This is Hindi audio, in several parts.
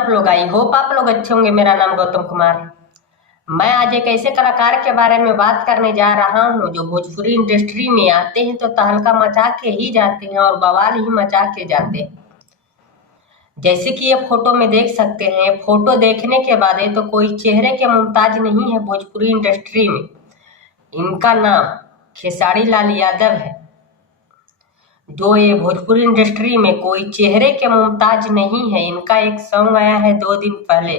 आप लोग? आई होप आप लोग अच्छे होंगे। मेरा नाम गौतम कुमार। मैं आज एक ऐसे कलाकार के बारे में बात करने जा रहा हूँ जो भोजपुरी इंडस्ट्री में आते हैं तो तहलका मचा के ही जाते हैं और बवाल ही मचा के जाते हैं। जैसे कि ये फोटो में देख सकते हैं। फोटो देखने के बाद ये तो कोई चेहरे के मुमताज नहीं है भोजपुरी इंडस्ट्री में। इनका नाम खेसारी लाल यादव है। जो ये भोजपुरी इंडस्ट्री में कोई चेहरे के मुमताज नहीं है। इनका एक सॉन्ग आया है 2 दिन पहले।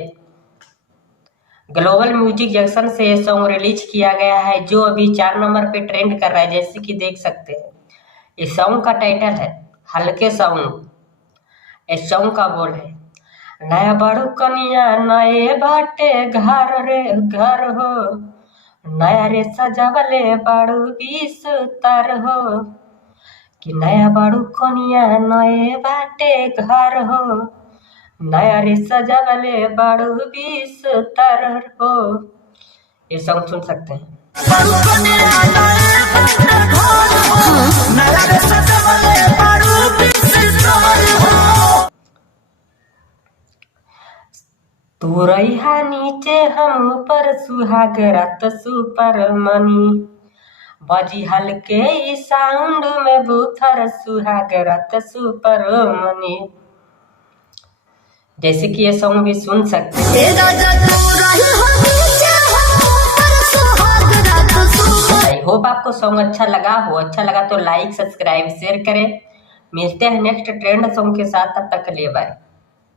ग्लोबल म्यूजिक जंक्शन से ये सॉन्ग रिलीज किया गया है जो अभी 4 नंबर पे ट्रेंड कर रहा है। जैसे कि देख सकते हैं इस सॉन्ग का टाइटल है हल्के सॉन्ग। इस सॉन्ग का बोल है नया बड़ू कनिया नए बाटे घर रे घर हो, नया रे सजावले बड़ू बिस्तर हो, कि नया बड़ू कनिया नए बाटे घर हो, नया रे सजावले बड़ू बिस्तर हो। ये सॉन्ग सुन सकते हैं। तू रहा नीचे हम ऊपर सुहाग रात सुपर मनी, बजी हल्के साउंड में बूथर सुहाग रात सुपर मनी। जैसे कि ये सॉन्ग भी सुन सकते हैं। आई होप आपको सॉन्ग अच्छा लगा हो। अच्छा लगा तो लाइक सब्सक्राइब शेयर करें। मिलते हैं नेक्स्ट ट्रेंड सॉन्ग के साथ, तब तक के लिए बाय।